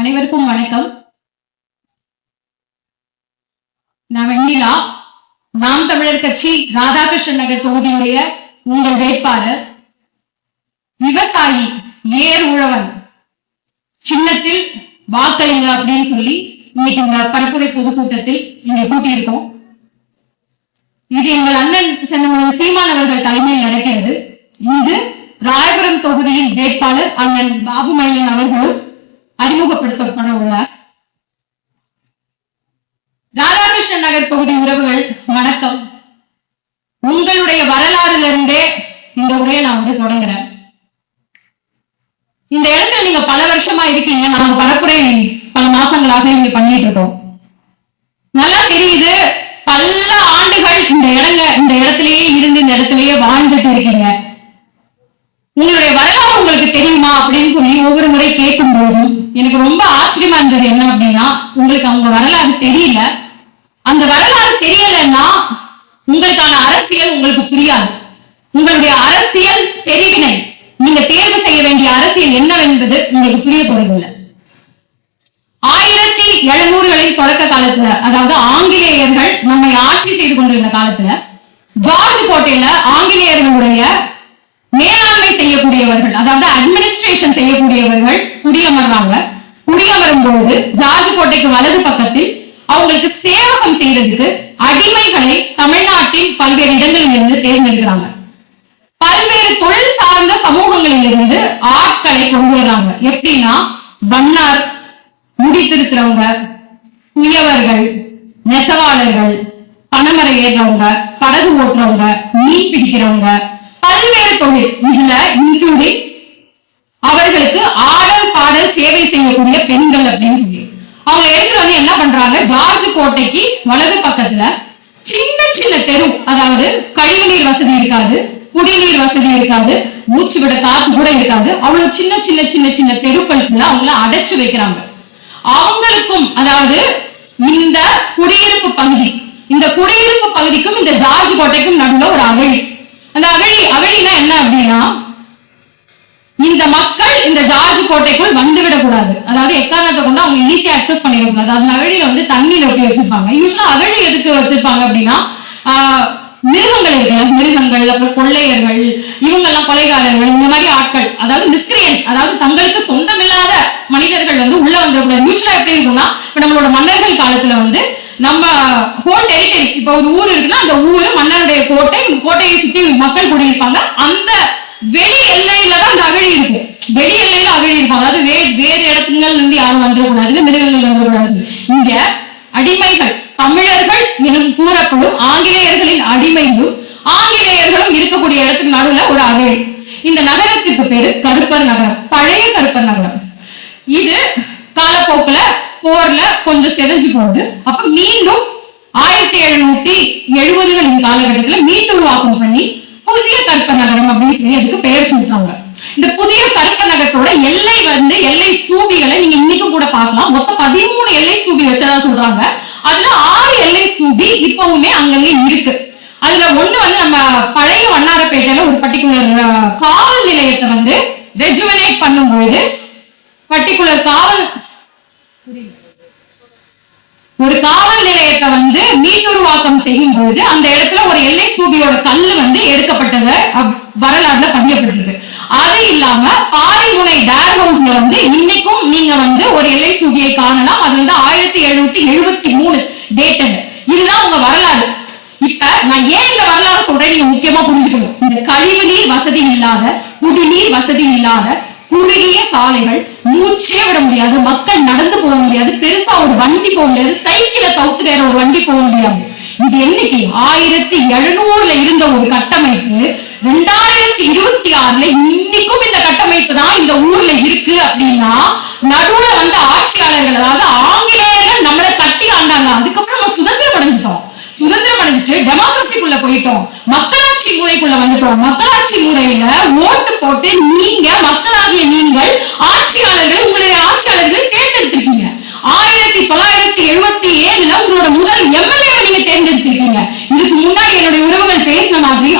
அனைவருக்கும் வணக்கம். நான் வெண்ணிலா, நாம் தமிழர் கட்சி ராதாகிருஷ்ணன் நகர் தொகுதியுடைய உங்கள் வேட்பாளர். விவசாயி ஏர் உழவன் சின்னத்தில் வாக்களிங்க அப்படின்னு சொல்லி இன்னைக்கு இந்த பரப்புரை பொதுக்கூட்டத்தில் இங்க கூட்டியிருக்கோம். இது எங்கள் அண்ணன் சென்னமலை சீமான் அவர்கள் தலைமையில் நடக்கிறது. இங்கு ராயபுரம் தொகுதியின் வேட்பாளர் அண்ணன் பாபு மயிலன் அவர்களும் அறிமுகப்படுத்தப்பட உள்ளார். ராதாகிருஷ்ணன் நகர் தொகுதி உறவுகள் வணக்கம். உங்களுடைய வரலாறுல இருந்தே இந்த உரையை நான் தொடங்குறேன். இந்த இடத்துல நீங்க பல வருஷமா இருக்கீங்க. நாங்க பரப்புரை பல மாசங்களாக இங்க பண்ணிட்டு இருக்கோம். நல்லா தெரியுது, பல ஆண்டுகள் இந்த இடத்திலேயே இருந்து இந்த இடத்திலேயே வாழ்ந்துட்டு இருக்கீங்க. உங்களுடைய வரலாறு உங்களுக்கு தெரியுமா அப்படின்னு சொல்லி ஒவ்வொரு முறை கேட்கும் போதும் எனக்கு ரொம்ப ஆச்சரியமா இருந்தது. என்ன அப்படின்னா, உங்களுக்கு அவங்க வரலாறு தெரியல. அந்த வரலாறு தெரியலன்னா உங்களுக்கான அரசியல் உங்களுக்கு புரியாது. உங்களுடைய அரசியல் தெரிவினை, நீங்க தேர்வு செய்ய வேண்டிய அரசியல் என்னவென்பது உங்களுக்கு புரிய போறதில்லை. 1700களின் தொடக்க காலத்துல, அதாவது ஆங்கிலேயர்கள் நம்மை ஆட்சி செய்து கொண்டிருந்த காலத்துல, ஜார்ஜ் கோட்டையில ஆங்கிலேயர்களுடைய மேலாண்மை செய்யக்கூடியவர்கள், அதாவது அட்மினிஸ்ட்ரேஷன் செய்யக்கூடியவர்கள் குடியமர்றாங்க. குடியமரும் போது ஜார்ஜ் கோட்டைக்கு வலது பக்கத்தில் அவங்களுக்கு சேவகம் செய்யறதுக்கு அடிமைகளை தமிழ்நாட்டின் பல்வேறு இடங்களில் இருந்து தேர்ந்தெடுக்கிறாங்க. பல்வேறு தொழில் சார்ந்த சமூகங்களில் இருந்து ஆட்களை கொண்டு வர்றாங்க. எப்படின்னா, வண்ணார், முடி திருத்துறவங்க, குயவர்கள், நெசவாளர்கள், பனைமரம் ஏறுறவங்க, படகு ஓட்டுறவங்க, மீன் பிடிக்கிறவங்க, பல்வேறு தொழில். இதுல இன்க்ளூடிங் அவர்களுக்கு ஆடல் பாடல் சேவை செய்யக்கூடிய பெண்கள் அப்படின்னு சொல்லி அவங்க எடுத்துட்டு வந்து என்ன பண்றாங்க, ஜார்ஜ் கோட்டைக்கு வலது பக்கத்துல சின்ன சின்ன தெரு, அதாவது கழிவுநீர் வசதி இருக்காது, குடிநீர் வசதி இருக்காது, மூச்சு விட காத்து கூட இருக்காது, அவ்வளவு சின்ன சின்ன சின்ன சின்ன தெருக்களுக்குள்ள அவங்கள அடைச்சு வைக்கிறாங்க. அவங்களுக்கும், அதாவது இந்த குடியிருப்பு பகுதிக்கும் இந்த ஜார்ஜ் கோட்டைக்கும் நடுவில் ஒரு அகழி. அந்த அகழினா என்ன அப்படின்னா, இந்த மக்கள் இந்த ஜார்ஜ் கோட்டைக்குள் வந்துவிடக் கூடாது. அதாவது எக்காரணத்தை கொண்டு அவங்க ஈஸியா அக்சஸ் பண்ணிடக்கூடாது. அந்த அகழியில தண்ணி ரொட்டி வச்சிருப்பாங்க. யூஸ்வலா அகழி எதுக்கு வச்சிருப்பாங்க அப்படின்னா, மிருகங்கள் இருக்கு, மிருகங்கள், அப்புறம் கொள்ளையர்கள், இவங்கெல்லாம் கொலைகாரர்கள், இந்த மாதிரி ஆட்கள், அதாவது மிஸ்கிரியன்ஸ், அதாவது தங்களுக்கு சொந்தமில்லாத மனிதர்கள் உள்ள வந்துடக்கூடாது. யூஸ்வலா எப்படி இருக்கும்னா, இப்ப நம்மளோட மன்னர்கள் காலத்துல நம்ம ஹோல் டெரிட்டரி, இப்ப ஒரு ஊர் இருக்குன்னா அந்த ஊரு மன்னருடைய கோட்டையை சுத்தி மக்கள் குடியிருப்பாங்க. அந்த வெளி எல்லையில தான் அந்த அகழி இருக்கும். வெளி எல்லையில அகழி இருக்கும். அதாவது வேறு இடத்துல இருந்து யாரும் வந்துடக்கூடாது, மிருகங்கள் வந்துடக்கூடாது. இங்க அடிமைகள், தமிழர்கள் எனும் கூறப்படும் ஆங்கிலேயர்களின் அடிமைகளும் ஆங்கிலேயர்களும் இருக்கக்கூடிய இடத்துக்கு நடுவுல ஒரு அகழி. இந்த நகரத்துக்கு பேரு கருப்பர் நகரம், பழைய கருப்பர் நகரம். இது காலப்போக்குல போர்ல கொஞ்சம் செதஞ்சு போகுது. அப்ப மீண்டும் 1770களின் காலகட்டத்துல மீட்டுருவாக்கம் பண்ணி புதிய கருப்பர் நகரம் அப்படின்னு சொல்லி அதுக்கு பெயர் சொல்றாங்க. இந்த புதிய கருப்பர் நகரத்தோட எல்லை எல்லை ஸ்தூபிகளை நீங்க இன்னைக்கும் கூட பார்க்கலாம். மொத்தம் 13 எல்லை ஸ்தூபி வச்சதா சொல்றாங்க. அதுல 6 எல்லை ஸ்தூபி இப்பவுமே அங்கங்க இருக்கு. அதுல ஒண்ணு நம்ம பழைய வண்ணாரப்பேட்டையில ஒரு பர்டிகுலர் காவல் நிலையத்தை ரெஜுவனேட் பண்ணும்போது, பர்டிகுலர் ஒரு காவல் நிலையத்தை மீட்டுருவாக்கம் செய்யும் போது அந்த இடத்துல ஒரு எல்லை ஸ்தூபியோட கல்லு எடுக்கப்பட்டது வரலாறுல பதியப்பட்டிருக்கு. அது இல்லாம பாரிமுனை டேர் ஹவுஸ்ல இன்னைக்கும் நீங்க ஒரு எல்லை ஸ்தூபியை காணலாம். அது 1773 டேட்டட். இதுதான் உங்க வரலாறு. இப்ப நான் ஏன் இந்த வரலாறு சொல்றேன், நீங்க முக்கியமா புரிஞ்சுக்கணும். இந்த கழிவுநீர் வசதி இல்லாத, குடிநீர் வசதி இல்லாத, குறுகிய சாலைகள், மூச்சே விட முடியாது, மக்கள் நடந்து போக முடியாது, பெருசா ஒரு வண்டி போக முடியாது, சைக்கிளை தவிர்த்து வேற ஒரு வண்டி போக முடியாது. இது என்னைக்கு 1700ல இருந்த ஒரு கட்டமைப்பு 2026ல இன்னைக்கும் இந்த கட்டமைப்பு தான் இந்த ஊர்ல இருக்கு. அப்படின்னா நடுவுல ஆட்சியாளர்கள், அதாவது ஆங்கிலேயர்கள் நம்மளை கட்டி ஆண்டாங்க. அதுக்கப்புறம் நம்ம சுதந்திரம் அடைஞ்சிட்டோம். சுதந்திரம் அடைஞ்சிட்டு டெமோக்ரஸிக்குள்ள போயிட்டோம், மக்களாட்சி முறைக்குள்ள வந்துட்டோம். மக்களாட்சி முறையில ஓட்டு போட்டு நீங்க, மக்களாகிய நீங்கள் ஆட்சியாளர்களை, உங்களுடைய ஆட்சியாளர்களை தேர்ந்தெடுத்திருக்கீங்க. 1977ல உங்களோட முதல் எம்எல்ஏவை நீங்க தேர்ந்தெடுத்திருக்கீங்க. இதுக்கு முன்னாடி என்னுடைய உறவுகள் பேசின மாதிரி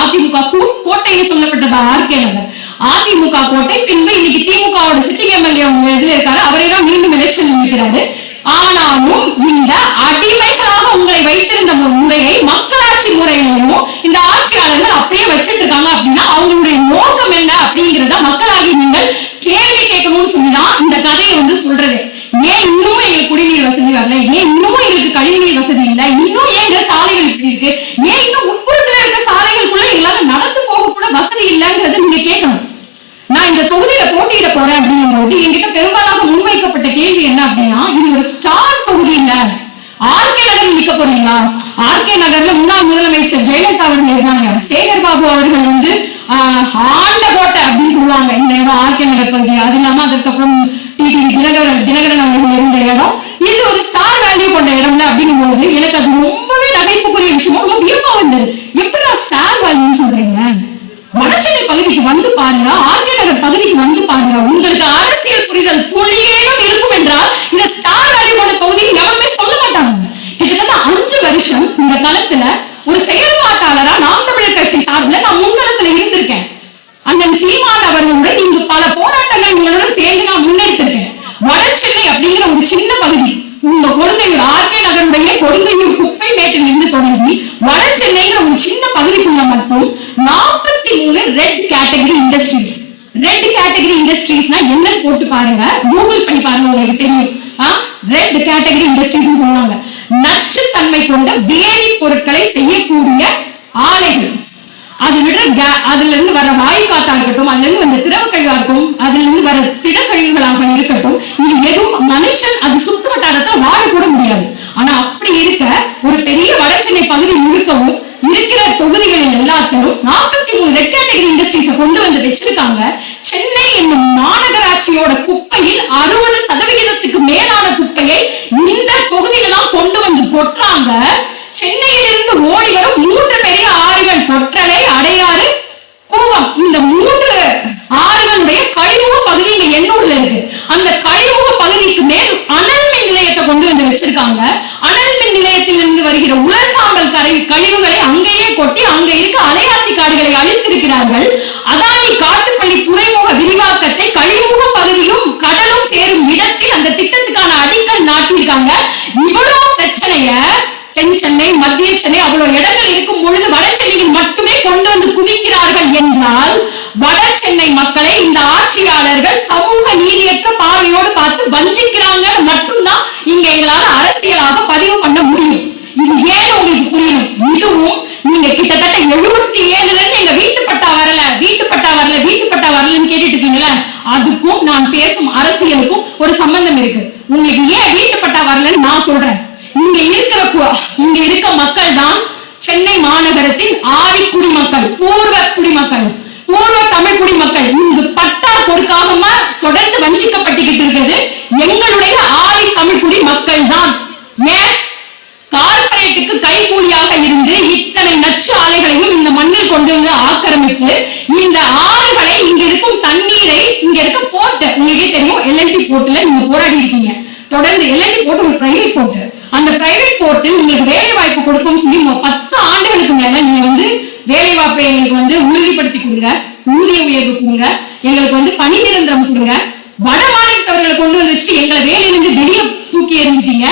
அதிமுக கோட்டைன்னு சொல்லப்பட்டதா ஆர்கே நகர், அதிமுக கோட்டை, பின்பு இன்னைக்கு திமுகவோட சிட்டிங் எம்எல்ஏ உங்க இதுல இருக்காரு இருக்கிறாரு. ஆனாலும் இந்த அடிமைகளாக உங்களை வைத்திருந்த முறையை மக்களாட்சி முறையிலும் இந்த ஆட்சியாளர்கள் அப்படியே வச்சிட்டு இருக்காங்க. அப்படின்னா அவங்களுடைய நோக்கம் என்ன அப்படிங்கிறத மக்களாகி நீங்கள் கேள்வி கேட்கணும்னு சொல்லிதான் இந்த கதையை வந்து சொல்றது. ஏன் இன்னும் எங்களுக்கு குடிநீர் வசதி வரல, ஏன் இன்னும் எங்களுக்கு கழிவுநீர் வசதி இல்லை, இன்னும் ஏங்க சாலைகள் இப்படி இருக்கு, ஏன் இன்னும் உட்புறத்துல இருக்க சாலைகளுக்குள்ள எங்களால நடந்து போக கூட வசதி இல்லைங்கிறத நீங்க கேட்கணும். நான் இந்த தொகுதியில போட்டியிட போறேன் அப்படிங்கும்போது என்கிட்ட பெரும்பாலாக முன்வைக்கப்பட்ட கேள்வி என்ன அப்படின்னா, இது ஒரு ஸ்டார் தொகுதி இல்ல, ஆர்கே நகர் நிக்க போறீங்களா? ஆர்கே நகர்ல முன்னாள் முதலமைச்சர் ஜெயலலிதா அவர்கள் இருந்தாங்க. சேகர் பாபு அவர்கள் வந்து ஆண்ட கோட்டை அப்படின்னு சொல்லுவாங்க இந்த இடம் ஆர்கே நகர் பகுதி. அது இல்லாம அதுக்கப்புறம் தினகரன் அவர்கள் இருந்த இடம் இது ஒரு ஸ்டார் வேல்யூ கொண்ட இடம்ல அப்படிங்கும்போது எனக்கு அது ரொம்பவே நகைப்புக்குரிய விஷயம், ரொம்ப வியப்பா வந்தது. எப்படி நான் ஸ்டார் வேல்யூன்னு சொல்றீங்க? வடசென்னை பகுதிக்கு வந்து பாருங்க, ஆர்கே நகர் பகுதிக்கு வந்து பாருங்க, உங்களுக்கு அரசியல் புரிதல் துளியேனும் இருக்கும் என்றால் இந்த ஸ்டார் வேல்யூ கொண்ட தொகுதியை எவருமே சொல்ல மாட்டாங்க. கிட்டத்தட்ட 5 வருஷம் இந்த களத்துல ஒரு செயல்பாட்டாளரா நாம் தமிழர் கட்சி சார்பில் நான் முன்களத்துல இருந்திருக்கேன். அந்த சீமான் அவர்களுடன் இங்கு பல போராட்டங்கள் உங்களுடன் சேர்ந்து நான் முன்னெடுத்திருக்கேன். வடசென்னை அப்படிங்கிற ஒரு சின்ன பகுதி, உங்க கொடுங்கையூர் ஆர்கே நகருடைய கொடுங்கையூர் குப்பை மேட்டில் இருந்து தொடங்கி வடசென்னைங்கிற ஒரு சின்ன பகுதிக்குள்ள மட்டும் 43 red category industries. Red category இண்டஸ்ட்ரீஸ்னா என்னன்னு போட்டு பாருங்க, கூகுள் பண்ணி பாருங்க, உங்களுக்கு தெரியும். ரெட் கேட்டகரி இண்டஸ்ட்ரீஸ் சொல்லுவாங்க. நச்சுத்தன்மை கொண்ட வேதி பொருட்களை செய்யக்கூடிய ஆலைகள். அது விட அதுல இருந்து வர வாயு காத்தா இருக்கட்டும், அதுல இருந்து வந்த திரவ கழிவா இருக்கும், அதுல இருந்து வர திடக்கழிவுகளாக இருக்கட்டும், இது எதுவும் மனுஷன் அது சுற்று வட்டாரத்துல வாழக்கூட முடியாது. ஆனா அப்படி இருக்க ஒரு பெரிய வடசென்னை பகுதி முழுக்கவும் இருக்கிற தொகுதிகளில் எல்லாத்தையும் 43 ரெட் கேட்டகரி இண்டஸ்ட்ரீஸை கொண்டு வந்து வச்சிருக்காங்க. சென்னை என்னும் மாநகராட்சியோட குப்பையில் 60% மேலான குப்பையை இந்த தொகுதியில தான் கொண்டு வந்து கொட்டுறாங்க. சென்னையிலிருந்து ஓடி வரும் 3 பெரிய ஆறுகள் கொற்றலை, அடையாறு, கூவம். இந்த 3 ஆறுகளுடைய கழிமுக பகுதி இங்க எண்ணூர்ல இருக்கு. அந்த கழிமுக பகுதிக்கு மேல் அனல் மின் நிலையத்தை கொண்டு வந்து வச்சிருக்காங்க. அனல் மின் நிலையத்தில் இருந்து வருகிற உலர் சாம்பல் கழிவுகளை அங்கேயே கொட்டி அங்க இருக்க அலையாத்தி காடுகளை அழித்திருக்கிறார்கள். அதானி காட்டுப்பள்ளி துறைமுக விரிவாக்கத்தை கழிமுக பகுதியும் கடலும் சேரும் இடத்தில் அந்த திட்டத்துக்கான அடிக்கல் நாட்டியிருக்காங்க. இவ்வளவு பிரச்சனைய தென் சென்னை, மத்திய சென்னை அவ்வளவு இடங்கள் இருக்கும் பொழுது வட சென்னையில் மட்டுமே கொண்டு வந்து குவிக்கிறார்கள் என்றால் வட சென்னை மக்களை இந்த ஆட்சியாளர்கள் சமூக நீதியற்ற பார்வையோடு பார்த்து வஞ்சிக்கிறாங்க மட்டும்தான் இங்க எங்களால அரசியலாக பதிவு பண்ண முடியும். இது ஏன் உங்களுக்கு புரியணும். இதுவும் நீங்க கிட்டத்தட்ட 77ல இருந்து எங்க வீட்டுப்பட்டா வரல வீட்டுப்பட்டா வரலன்னு கேட்டுட்டு இருக்கீங்களா, அதுக்கும் நான் பேசும் அரசியலுக்கும் ஒரு சம்பந்தம் இருக்கு. உங்களுக்கு ஏன் வீட்டுப்பட்டா வரலன்னு நான் சொல்றேன். இங்க இருக்க மக்கள் தான் சென்னை மாநகரத்தின் ஆதி குடிமக்கள், பூர்வ குடிமக்கள், பூர்வ தமிழ் குடிமக்கள். இங்கு பட்டா கொடுக்காம தொடர்ந்து வஞ்சிக்கப்பட்டுக்கிட்டு இருக்கிறது எங்களுடைய ஆதி தமிழ் குடிமக்கள் தான். ஏன் கார்பரேட்டுக்கு கைகூலியாக இருந்து இத்தனை நச்சு ஆலைகளையும் இந்த மண்ணில் கொண்டு வந்து ஆக்கிரமித்து இந்த ஆறுகளை, இங்க இருக்கும் தண்ணீரை, இங்க இருக்க போர்ட் உங்களுக்கே தெரியும், எல்என்டி போர்ட்ல நீங்க போராடி இருக்கீங்க. தொடர்ந்து எல்என்டி போர்ட் ஒரு பிரைவேட் போர்ட். அந்த பிரைவேட் போர்ட்டில் உங்களுக்கு வேலை வாய்ப்பு கொடுக்கும் சொல்லி 10 ஆண்டுகளுக்கு மேல நீங்க வந்து வேலை வாய்ப்பை எங்களுக்கு வந்து உறுதிப்படுத்தி கொடுங்க, ஊதிய உயர்வு கொடுங்க, எங்களுக்கு வந்து பணி நிரந்தரம் கொடுங்க. வட மாநிலத்தவர்களை கொண்டு வந்து வச்சுட்டு எங்களை வேலையிலிருந்து வெளியே தூக்கி எறிஞ்சிட்டீங்க.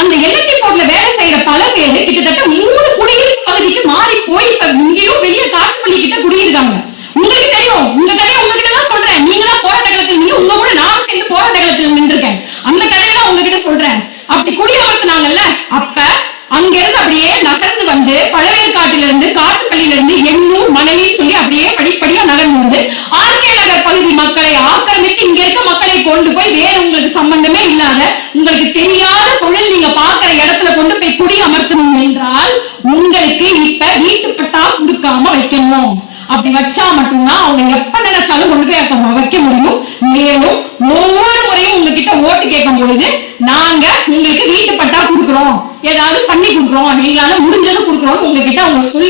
அந்த எல்என்டி போர்ட்ல வேலை செய்யற பல பேர் கிட்டத்தட்ட 3 குடியிருப்பு பகுதிக்கு மாறி போய் இப்ப இங்கேயும் வெளியே காட்டுப்பள்ளி கிட்ட குடியிருக்காங்க. உங்களுக்கு தெரியும், உங்க கதையை உங்ககிட்ட தான் சொல்றேன். நீங்க தான் போராட்ட களத்தில், நீங்க உங்க கூட நானும் சேர்ந்து போராட்ட களத்தில் நின்றுருக்கேன். அந்த கதையெல்லாம் உங்ககிட்ட சொல்றேன். அப்படி குடியமர்த்தினாங்கல்ல, அப்ப அங்க இருந்து அப்படியே நகர்ந்து வந்து பழவேற்காட்டில இருந்து காட்டுப்பள்ளியில இருந்து எண்ணூர் மணலின்னு சொல்லி அப்படியே படிப்படியா நகர்ந்து வந்து ஆர்கே நகர் பகுதி மக்களை ஆக்கிரமித்து இங்க இருக்க மக்களை கொண்டு போய் வேற உங்களுக்கு சம்பந்தமே இல்லாத, உங்களுக்கு தெரியாத தொழில் நீங்க பாக்குற இடத்துல கொண்டு போய் குடியமர்த்தணும் என்றால் உங்களுக்கு இப்ப வீட்டு பட்டா கொடுக்காம வைக்கணும். அப்படி வச்சா மட்டும்தான் அவங்க எப்ப நினைச்சாலும் கொண்டு போய் வைக்க முடியும். மேலும் ஒவ்வொரு முறையும் உங்ககிட்ட ஓட்டு கேட்கும் பொழுது நாங்க உங்களுக்கு வீட்டு பட்டா கொடுக்குறோம், ஏதாவது பண்ணி கொடுக்குறோம், எங்களால முடிஞ்சது கொடுக்குறோம் உங்ககிட்ட அவங்க சொல்லி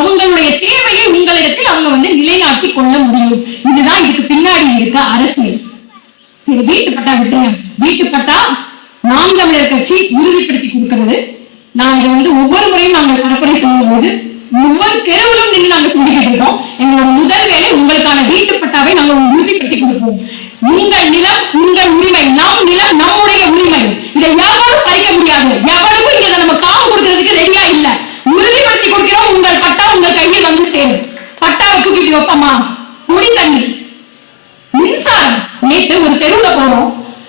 அவங்களுடைய தேவையை உங்களிடத்தில் அவங்க வந்து நிலைநாட்டி கொள்ள முடியும். இதுதான் இதுக்கு பின்னாடி இருக்க அரசியல். சரி, வீட்டு பட்டா விட்டுருங்க. வீட்டு பட்டா நாம் தமிழர் கட்சி உறுதிப்படுத்தி கொடுக்கிறது. நான் இதை வந்து ஒவ்வொரு முறையும் நாங்கள் பரப்புரை செய்யும் போது ஒவ்வொரு தெருவிலும் நின்று நாங்க சொல்லிக்கிட்டு இருக்கோம். எங்களோட முதல் வேலை உங்களுக்கான வீட்டு பட்டாவை நாங்கள் உறுதிப்படுத்தி கொடுப்போம். உங்கள் நிலம் உங்கள் உரிமை, நம் நிலம் நம்முடைய உரிமை. இதை எவரும் பறிக்க முடியாது. எவருக்கும் இதை நம்ம காவு கொடுக்கறதுக்கு ரெடியா இல்ல. உறுதிப்படுத்தி கொடுக்கிறோம். உங்கள் பட்டா உங்கள் கையில் வந்து சேரும். பட்டாவை தூக்கிட்டு வைப்பமா, குடி தண்ணி, மின்சாரம். நேற்று ஒரு தெருவுல போறோம்.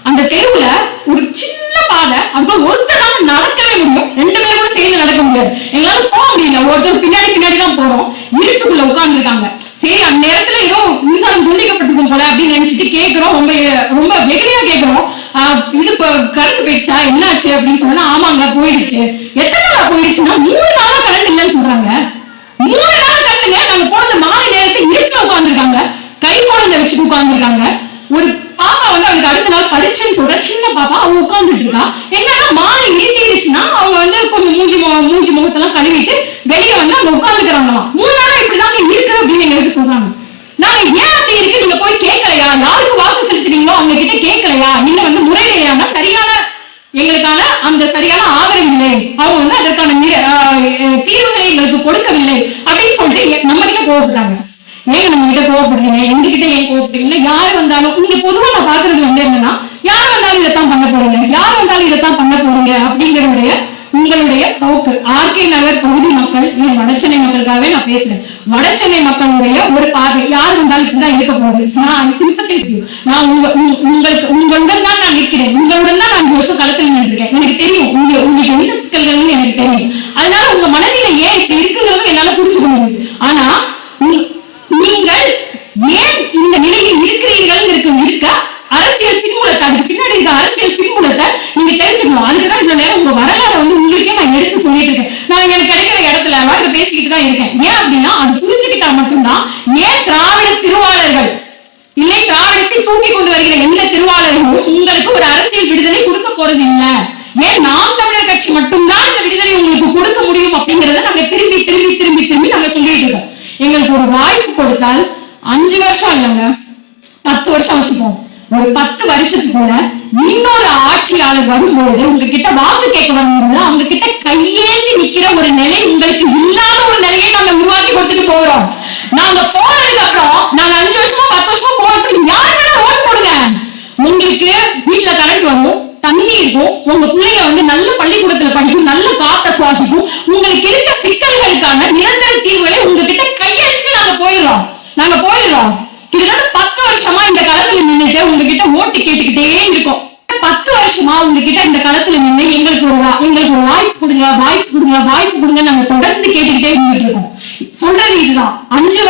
அந்த தெருவுல ஒரு சின்ன பாதை, அதுக்கு ஒருத்தரால நடக்கவே முடியும். 2 பேரும் கூட சேர்ந்து நடக்க முடியாது. எங்களால போக முடியல. ஒருத்தர் பின்னாடி தான் போறோம். இருட்டுக்குள்ள உட்கார்ந்து இருக்காங்க. சரி, அந்த நேரத்துல ஏதோ மின்சாரம் துண்டிக்கப்பட்டிருக்கும் போல அப்படின்னு நினைச்சிட்டு கேட்கிறோம். ரொம்ப வெகுளியா கேட்கிறோம். இது கரண்ட் போயிடுச்சா, என்னாச்சு அப்படின்னு சொன்னா, ஆமாங்க போயிடுச்சு. எத்தனை நாளா போயிடுச்சுன்னா 3 நாளா கரண்ட் இல்லைன்னு சொல்றாங்க. 3 நாள் கரண்ட்ங்க. நாங்க போனது மாலை நேரத்துல இருட்டுல உட்கார்ந்துருக்காங்க. கை குழந்தை வச்சுட்டு உட்கார்ந்துருக்காங்க. ஒரு பாப்பா வந்து அவளுக்கு அடுத்த நாள் பரீட்சைன்னு சொல்ற சின்ன பாப்பா, அவங்க உட்கார்ந்துட்டு இருக்கா. என்னன்னா மாலை இருட்டிடுச்சுன்னா அவங்க வந்து கொஞ்சம் மூஞ்சி முகத்தெல்லாம் கழுவிட்டு வெளியே வந்து அங்க உட்கார்ந்துக்கிறாங்களாம். 3 நாளா இப்படிதாங்க இருக்கு அப்படின்னு எங்களுக்கு சொல்றாங்க. நாங்க ஏன் அப்படி இருக்கு, நீங்க போய் கேட்கலையா? யாருக்கு வாக்கு செலுத்துறீங்களோ அவங்க கிட்ட கேட்கலையா? இல்ல வந்து முறையிலையானா சரியான எங்களுக்கான அந்த சரியான ஆதரவு இல்லை, அவங்க வந்து அதற்கான தீர்வுகளை எங்களுக்கு கொடுக்கவில்லை அப்படின்னு சொல்லிட்டு நம்ம கிட்ட கோவப்படுறாங்க. ஏங்க நம்ம கிட்ட கோவப்படுறீங்க, எங்ககிட்ட ஏன் கோவப்படுறீங்க? யாரு வந்தாலும் நீங்க பொதுவா நான் பாக்குறது வந்து என்னன்னா, யார் வந்தாலும் இதைத்தான் பண்ண போறீங்க, யார் வந்தாலும் இதைத்தான் பண்ண போறீங்க அப்படிங்கிறவுடைய உங்களுடைய போக்கு. ஆர்கே நகர் தொகுதி மக்கள், வடசென்னை மக்களுக்காகவே நான் பேசுறேன். வடசென்னை மக்களுடைய ஒரு பார்வை, யார் வந்தாலும் இப்படிதான் இருக்க போகுது. நான் சிம்பத்தைஸ், நான் உங்களுடன் தான் நான் இருக்கிறேன். உங்களுடன் தான் நான் 5 வருஷம் களத்தில் நின்றுருக்கேன். எனக்கு தெரியும் உங்களுக்கு என்ன சிக்கல்கள்னு எனக்கு தெரியும். அதனால உங்க மனநிலை ஏன் இப்படி இருக்குங்கிறது என்னால புரிஞ்சுக்க முடியுது. ஆனா நீங்கள் ஏன் இந்த நிலையில் இருக்கிறீர்கள் இருக்க அரசியல் பின்புலத்தை, அதுக்கு பின்னாடி இருக்க அரசியல் பின்புலத்தை நீங்க தெரிஞ்சுக்கணும். அதுக்குதான் இந்த நேரம் உங்க வரலாறு வந்து உங்களுக்கே நான் எடுத்து சொல்லிட்டு இருக்கேன். நான் எனக்கு கிடைக்கிற இடத்துல வாழ்க்கை பேசிக்கிட்டு தான் இருக்கேன். ஏன் அப்படின்னா அது புரிஞ்சுக்கிட்டா மட்டும்தான். ஏன் திராவிட திருவாளர்கள் இல்லை, திராவிடத்தை தூக்கி கொண்டு வருகிற எந்த திருவாளர்களும் உங்களுக்கு ஒரு அரசியல் விடுதலை கொடுக்க போறது இல்லை. ஏன் நாம் தமிழர் கட்சி மட்டும்தான் இந்த விடுதலை உங்களுக்கு கொடுக்க முடியும் அப்படிங்கறத நாங்க திரும்பி திரும்பி திரும்பி திரும்பி நாங்க சொல்லிட்டு இருக்கோம். எங்களுக்கு ஒரு வாய்ப்பு கொடுத்தால் 5 வருஷம் இல்லைங்க, 10 வருஷம் வச்சுப்போம். ஒரு 10 வருஷத்துக்குள்ள இன்னொரு ஆட்சியாளர் வரும்போது உங்ககிட்ட வாக்கு கேட்க வரும்போது அவங்க கிட்ட கையேந்தி நிக்கிற ஒரு நிலை உங்களுக்கு இல்லாத ஒரு நிலையை நாங்க உருவாக்கி கொடுத்துட்டு போகிறோம். நாங்க போனதுக்கு அப்புறம் நாங்க 5 வருஷமா 10 வருஷமா போனதுக்கு யாரு வேணா ஓட்டு போடுங்க. உங்களுக்கு வீட்டுல கரண்ட் வரும், தண்ணி இருக்கும், உங்க பிள்ளைங்க வந்து நல்ல பள்ளிக்கூடத்துல படிக்கும், நல்ல காத்த சுவாசிக்கும். உங்களுக்கு இருக்க சிக்கல்களுக்கான நிரந்தர தீர்வுகளை உங்ககிட்ட கையெழுத்து நாங்க போயிடுறோம். கிட்டத்தட்ட 10 வருஷமா இந்த களத்துல நின்றுட்டு உங்ககிட்ட ஓட்டு கேட்டுக்கிட்டே இருக்கோம். 10 வருஷமா உங்ககிட்ட இந்த களத்துல நின்று எங்களுக்கு ஒரு வாய்ப்பு கொடுங்க நாங்க தொடர்ந்து கேட்டுக்கிட்டே இருந்துட்டு இருக்கோம். சொல்றது இதுதான். 5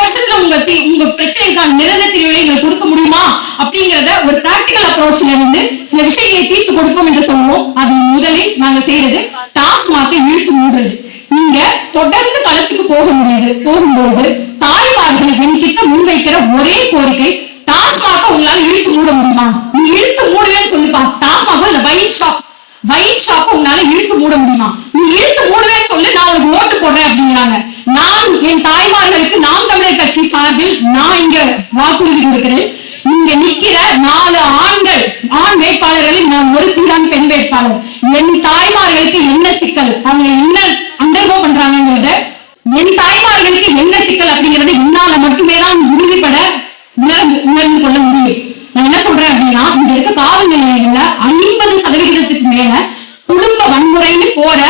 வருஷத்துல உங்க பிரச்சனைக்கான நிரந்தர தீர்வுகளை எங்களுக்கு கொடுக்க முடியுமா அப்படிங்கறத ஒரு பிராக்டிகல் அப்ரோச்ல இருந்து சில விஷயங்களை தீர்த்து கொடுப்போம் என்று சொல்லுவோம். அது முதலில் நாங்க செய்யறது டாஸ்மாகை இழுத்து மூடுறது. நீங்க தொடர்ந்து களத்துக்கு போகும்போது தாய்மார்கள் என்கிட்ட முன்வைக்கிற ஒரே கோரிக்கை, டாஸ்மாக உங்களால இழுத்து மூட முடியுமா? நீ இழுத்து மூடுவேன்னு சொல்லுப்பா. டாஸ்மாக இல்ல வைன் ஷாப் உங்களால இழுத்து மூட முடியுமா? நீ இழுத்து மூடுவேன்னு சொல்லு, நான் உனக்கு ஓட்டு போடுறேன் அப்படிங்கிறாங்க. நான் என் தாய்மார்களுக்கு நாம் தமிழர் கட்சி சார்பில் நான் இங்க வாக்குறுதி கொடுக்கிறேன். இங்க நிக்கிற 4 ஆண் வேட்பாளர்களில் நான் ஒருத்திதான் பெண் வேட்பாளர். என் தாய்மார்களுக்கு என்ன சிக்கல், அவங்க என்ன அண்டர்கோ பண்றாங்கிறத, என் தாய்மார்களுக்கு என்ன சிக்கல் அப்படிங்கறத என்னால மட்டுமே தான் உறுதிப்பட உணர்ந்து கொள்ள முடியும். நான் என்ன சொல்றேன் அப்படின்னா, இங்க இருக்க காவல் நிலையங்கள்ல 50% மேல குடும்ப வன்முறைன்னு போற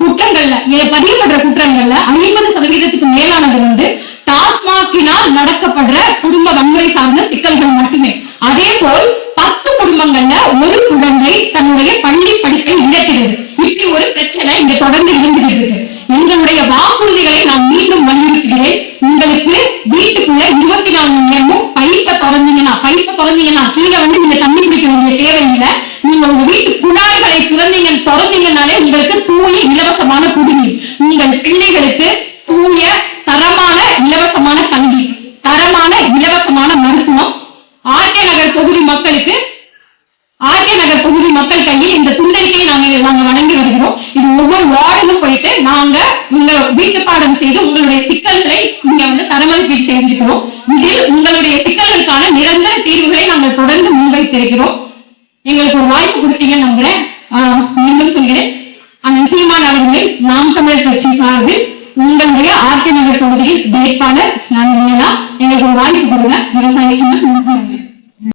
குற்றங்கள்ல, பதியப்படுற குற்றங்கள்ல 50% மேலானது வந்து டாஸ்மாகினால் நடக்கப்படுற குடும்ப வன்முறை சார்ந்த சிக்கல்கள் மட்டுமே. அதே போல் 10 குடும்பங்கள்ல ஒரு குழந்தை தன்னுடைய பள்ளி படிப்பை இழக்கிறது. இப்படி ஒரு பிரச்சனை இங்க தொடர்ந்து இருந்துகிட்டு இருக்கு. எங்களுடைய வாக்குறுதிகளை நான் மீண்டும் வலியுறுத்துகிறேன். உங்களுக்கு வீட்டுக்குள்ள 24 மணி நேரமும் பைப்பை திறந்தீங்கன்னா கீழே வந்து நீங்க தண்ணி பிடிக்க வேண்டிய தேவையில்லை. நீங்க உங்க வீட்டு குழாய்களை திறந்தீங்கன்னாலே உங்களுக்கு தூய இலவசமான குடிநீர், உங்கள் பிள்ளைகளுக்கு தூய தரமான இலவசமான கல்வி, தரமான இலவசமான மருத்துவம். ஆர்கே நகர் தொகுதி மக்கள் கையில் இந்த துண்டறிக்கையை நாங்க வழங்கி வருகிறோம். இது ஒவ்வொரு வார்டிலும் போயிட்டு நாங்க வீட்டு பாடம் செய்து உங்களுடைய சிக்கல்களை நீங்க வந்து தரமதிப்பீடு செய்திருக்கிறோம். இதில் உங்களுடைய சிக்கல்களுக்கான நிரந்தர தீர்வுகளை நாங்கள் தொடர்ந்து முன்வைத்திருக்கிறோம். எங்களுக்கு ஒரு வாய்ப்பு கொடுத்தீங்கன்னு நம்புறேன். மீண்டும் சொல்கிறேன், அண்ணன் சீமான் அவர்கள் நாம் தமிழர் கட்சி சார்பில் உங்களுடைய ஆர்கே நகர் தொகுதியில் வேட்பாளர் நான் எங்களுக்கு ஒரு வாய்ப்பு கொடுங்க. விவசாய